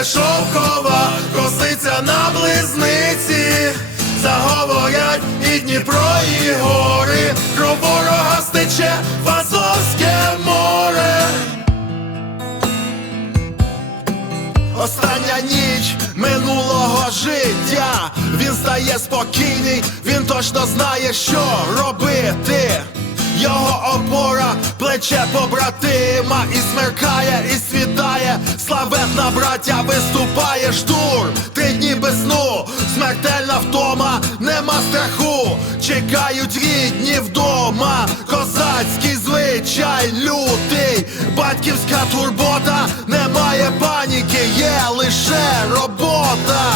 квітне шовкова, коситься на близниці, заговорять і Дніпро, і гори, кров ворога стече в Азовське море. Остання ніч минулого життя. Він стає спокійний, він точно знає, що робити. Його опора, плече побратима, і смеркає, і світає. Славетна браття виступає штурм. Три дні без сну, смертельна втома, нема страху. Чекають рідні вдома. Козацький звичай лютий, батьківська турбота, немає паніки, є лише робота.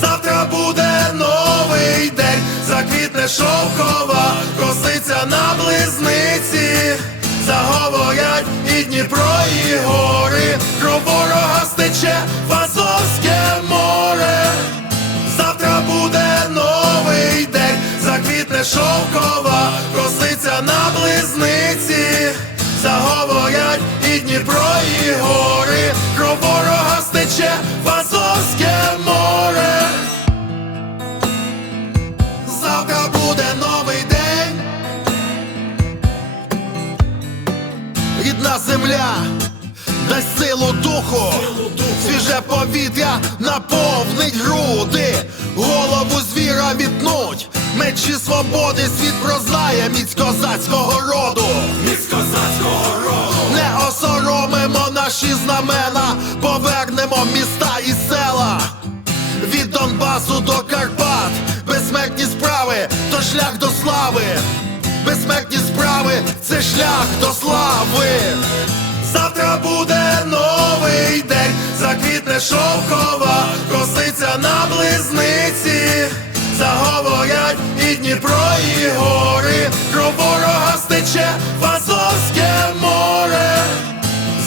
Завтра буде новий день, заквітне шовкова, і Дніпро, і гори, кров ворога стече в Азовське море. Завтра буде новий день, заквітне шовкова, коситься на близниці, заговорять і Дніпро, і гори, земля, дасть силу духу, свіже повітря наповнить груди, голову звіра віднуть, мечі свободи, світ прознає міць козацького роду. Міць козацького роду. Не осоромимо наші знамена, повернемо міста і села. Від Донбасу до Карпат, безсмертні справи, то шлях до слави. Безсмертні справи це шлях до слави. Завтра буде новий день, заквітне шовкова, коситься на близниці, заговорять і Дніпро, і гори, кров ворога стече в Азовське море.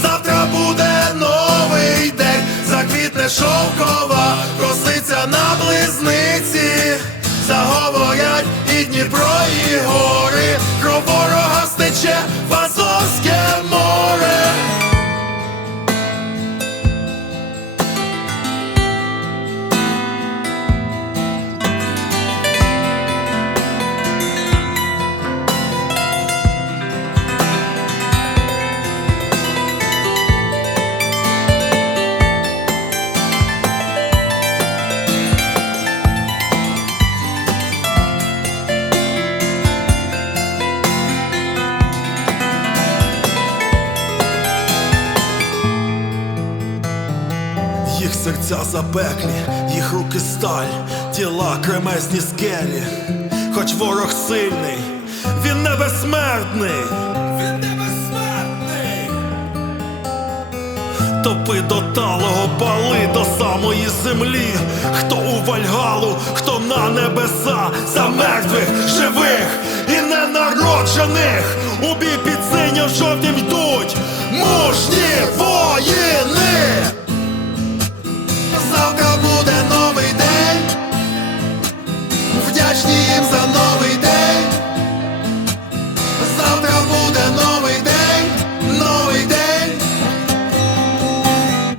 Завтра буде новий день, заквітне шовкова, коситься на близниці, заговорять і Дніпро, і гори, ворога серця запеклі, їх руки сталь, тіла кремезні скелі, хоч ворог сильний, він не безсмертний, він не безсмертний, топи до талого пали до самої землі, хто у вальгалу, хто на небеса, за мертвих, живих і ненароджених, у бій під синьо жовтим йдуть мужні воїни.